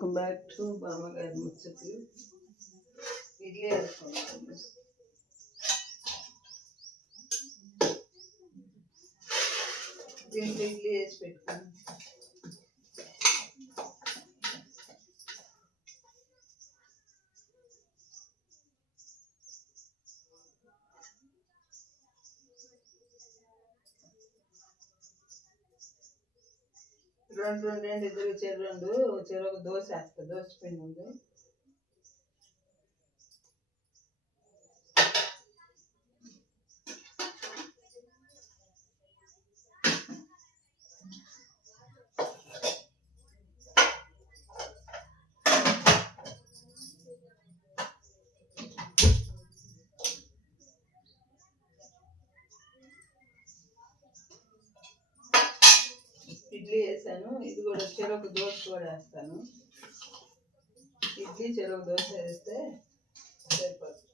Welcome back to బామ్మగారి ముచ్చట్లు ఇడ్లీ వేసుకుంటాం దీంట్లో ఇడ్లీ వేసి పెట్టుకున్నాను రెండు రెండు రెండు ఇద్దరు చెరు రెండు చెరు ఒక దోశ వేస్తా దోశ పిండి ఉంది. ఇడ్లీ వేసాను ఇది కూడా చెరొక దోశ కూడా వేస్తాను. ఇడ్లీ చెరొక దోశ వేస్తే సరిపోతుంది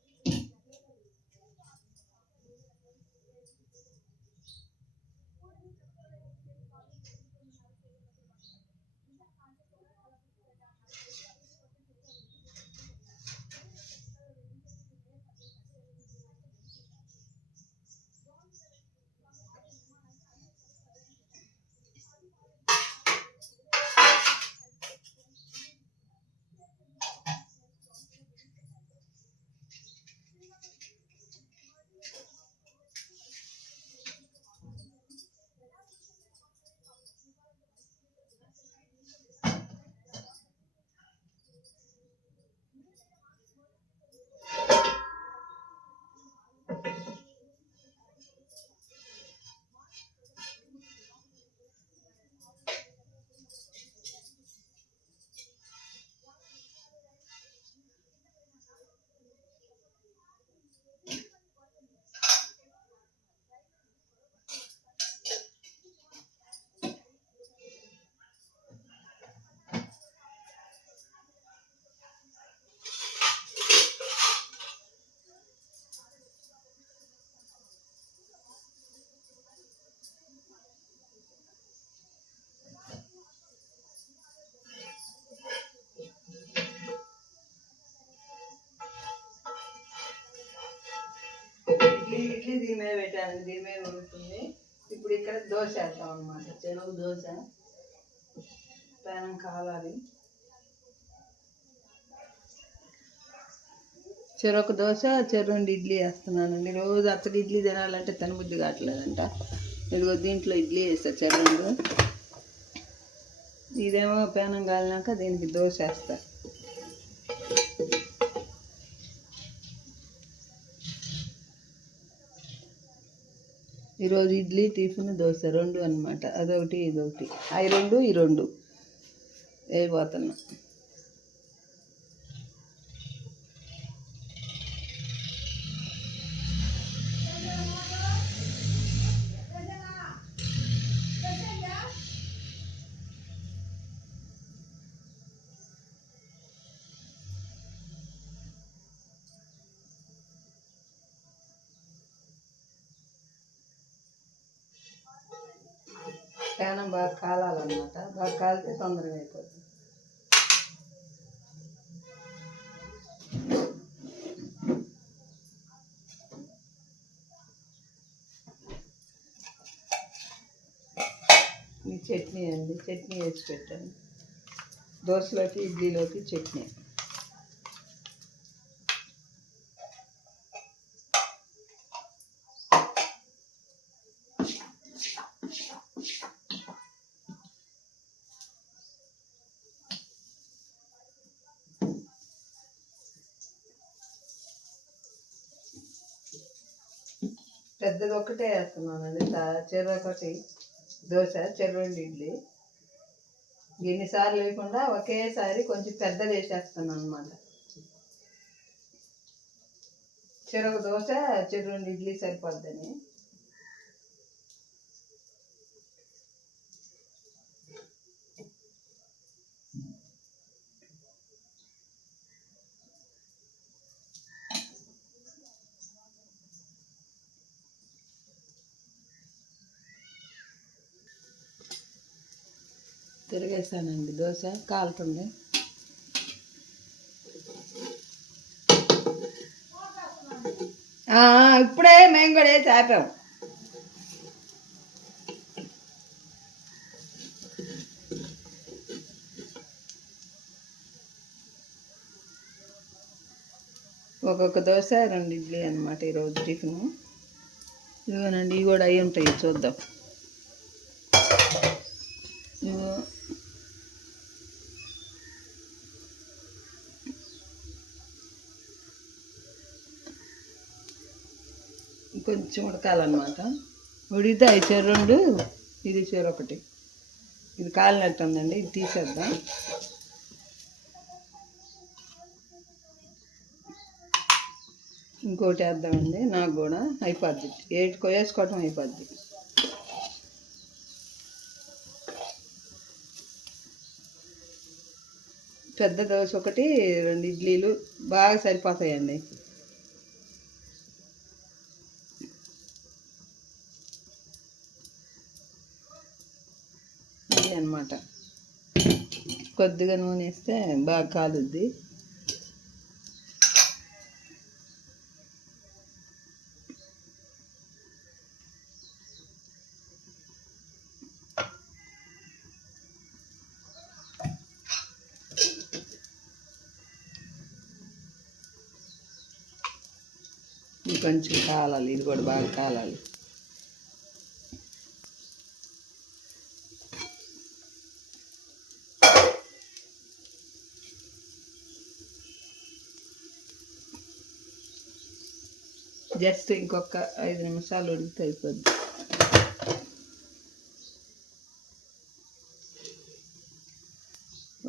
ఇడ్లీ ఇడ్లీ దీని మీద పెట్టాను దీని మీద ఉడుకుతుంది. ఇప్పుడు ఇక్కడ దోశ వేస్తాం అనమాట చెరువు దోశ. పేనం కాలాలి చెరొక దోశ చెరుండి ఇడ్లీ వేస్తున్నానండి. రోజు అత్తకి ఇడ్లీ తినాలంటే తినబుద్ధి కావట్లేదంట. ఇదిగో దీంట్లో ఇడ్లీ వేస్తా చెరుండు ఇదేమో పేనం కాలినాక దీనికి దోశ వేస్తా. ఈరోజు ఇడ్లీ టిఫిన్ దోశ రెండు అనమాట అదొకటి ఇదొకటి. అవి రెండు ఈ రెండు. వేయబోతున్నా పేనం బాగా కాలాలన్నమాట. బాగా కాలితే తొందరగా అయిపోతుంది ఈ చట్నీ అండి. చట్నీ వేసి పెట్టాను దోశలోకి ఇడ్లీలోకి చట్నీ. పెద్దది ఒక్కటే వేస్తున్నానండి. చెరు ఒకటి దోశ చెరు ఇడ్లీ. ఎన్నిసార్లు లేకుండా ఒకేసారి కొంచెం పెద్దది వేసేస్తున్నాను అనమాట చెరొక దోశ చెరు ఇడ్లీ సరిపోద్దని. తిరిగేసానండి. దోశ కాలుతుంది. ఇప్పుడే మేము కూడా వేసి ఒక్కొక్క దోశ రెండు ఇడ్లీ అనమాట ఈరోజు టిఫిను. ఇవ్వనండి ఇవి కూడా అయి ఉంటాయి చూద్దాం. కొంచెం ఉడకాలన్నమాట. ఉడితే అవి చెరు రెండు ఇది చీర ఒకటి. ఇది కాలినట్టు ఉందండి ఇది తీసేద్దాం. ఇంకోటి వేద్దామండి నాకు కూడా అయిపోద్ది. ఏటుకో వేసుకోవటం అయిపోద్ది. పెద్ద దోశ ఒకటి రెండు ఇడ్లీలు బాగా సరిపోతాయండి. ఇది అనమాట కొద్దిగా నూనె వేస్తే బాగా కాలుద్ది. కొంచెం కాలాలి ఇది కూడా బాగా కాలాలి. జస్ట్ ఇంకొక ఐదు నిమిషాలు ఉడికితే అయిపోద్ది.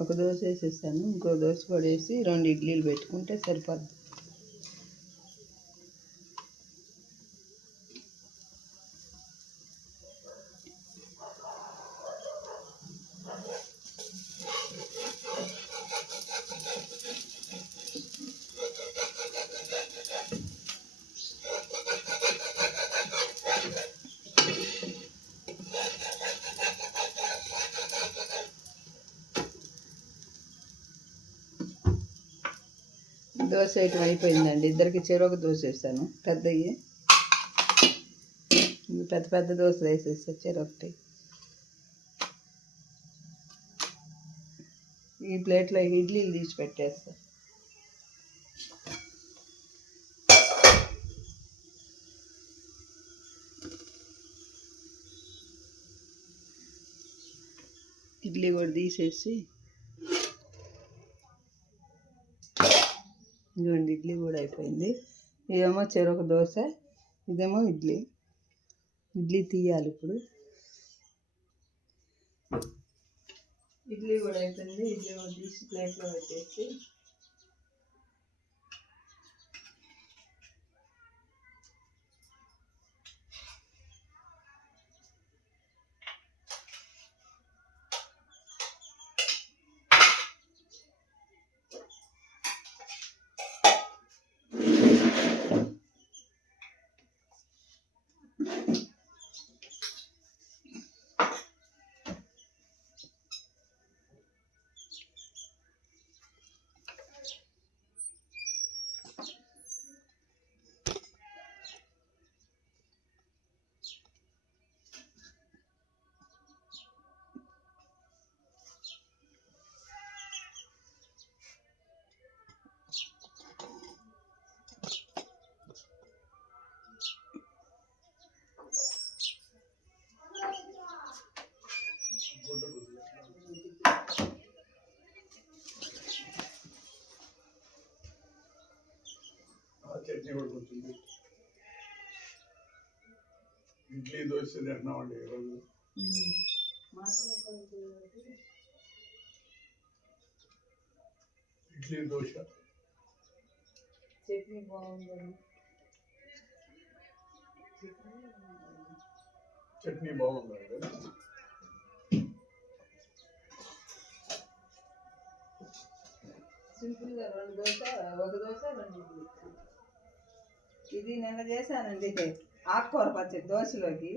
ఒక దోశ వేసేసాను ఇంకో దోశ కూడా వేసి రెండు ఇడ్లీలు పెట్టుకుంటే సరిపోద్ది. దోశ వేయటం అయిపోయిందండి. ఇద్దరికి చెరొక దోశ వేసాను. పెద్దవి పెద్ద పెద్ద దోశలు వేసేస్తా చెరొకటి. ఈ ప్లేట్లో ఇడ్లీలు తీసి పెట్టేస్తా ఇడ్లీ కూడా తీసేసి ఇడ్లీ కూడా అయిపోయింది. ఇదేమో చెరొక దోశ ఇదేమో ఇడ్లీ. ఇడ్లీ తీయాలి ఇప్పుడు. ఇడ్లీ కూడా అయిపోయింది. ఇడ్లీ కూడా తీసి ప్లేట్లో పెట్టేసి చట్నీ కూడా కొంచెం పెట్టు. ఇడ్లీ దోశ తింటున్నామండి ఈరోజు ఇడ్లీ దోశ చట్నీ బాగుందని చట్నీ బాగుందండి సింపుల్గా రెండు దోశ ఒక దోశ రెండు ఇడ్లీ ఇది నిన్న చేశానండి ఆకుకూర పచ్చడి దోశలోకి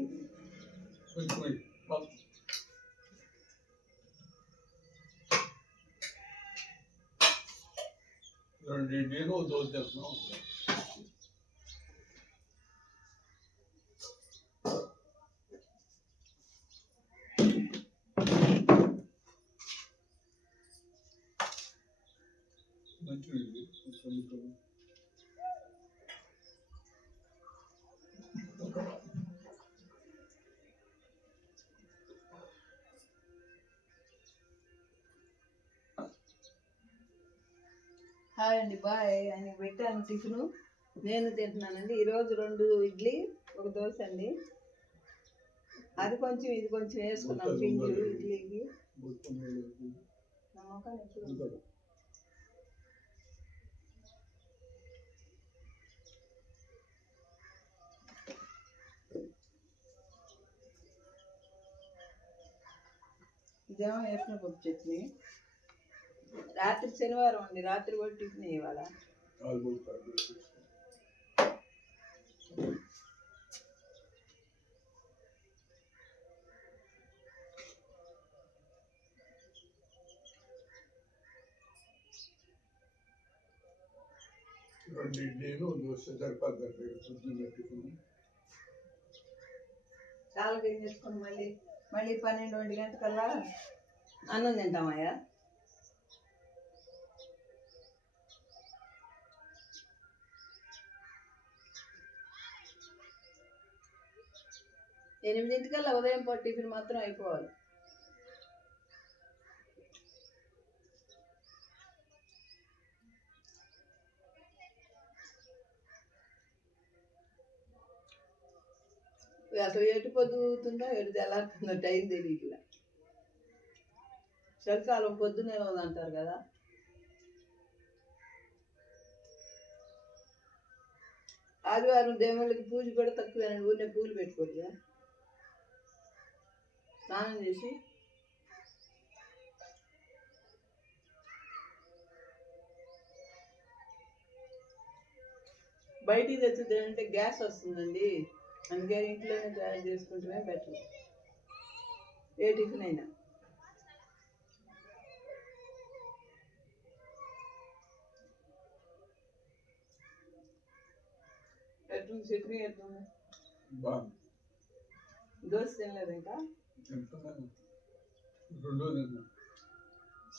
నేను దోశ చేస్తున్నాం మంచిది హాయ్ అండి బాయ్. అని పెట్టాను టిఫిన్. నేను తింటున్నానండి. ఈరోజు రెండు ఇడ్లీ ఒక దోశ అండి. అది కొంచెం ఇది కొంచెం వేసుకున్నాం పిండి ఇడ్లీకి. ఇదేమో వేసిన పప్పు చట్నీ. రాత్రి శనివారం అండి. రాత్రి కూడా టిఫిన్. రెండు ఇడ్లీలు దోశ సరిపోద్దండి పొద్దున్న టిఫిన్. చాలా ఏం చేసుకొని మళ్ళీ. మళ్ళీ పన్నెండు ఒంటి గంటకల్లా అన్నం తింటామయ్యా. ఎనిమిదింటికల్లా ఉదయం పూట టిఫిన్ మాత్రం అయిపోవాలి. అసలు ఎటు పొద్దుతుందో ఎటు తెల్లారుతుందో టైం తెలియట్లా. చలికాలం పొద్దునే అంటారు కదా. ఆదివారం దేవుళ్ళకి పూజ కూడా తక్కువేనండి ఊరినే పూలు పెట్టుకోరుగా స్నానం చేసి బయటికి తెచ్చి అంటే గ్యాస్ వస్తుందండి. అందుకే ఇంట్లోనే తయారు చేసుకుంటమే బెటర్ ఏ టిఫిన్ అయినా. ఎట్లుంది చట్నీ ఎట్లుంది? బాగుంది. దోశ తినలేదు ఇంకా? తింటున్నాను రెండో తిన్నా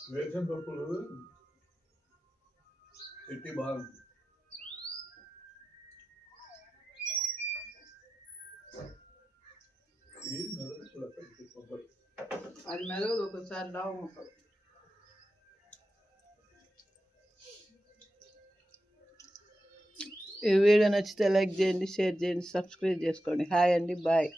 వేసిన పప్పులు చెట్టి బాగుంది ఈ మెదడు అక్కడికి కొబ్బరి అది మెదడు ఒకసారి లావు ముక్కలు ఈ వీడియో నచ్చితే లైక్ చేయండి షేర్ చేయండి సబ్స్క్రైబ్ చేసుకోండి హాయ్ అండి బాయ్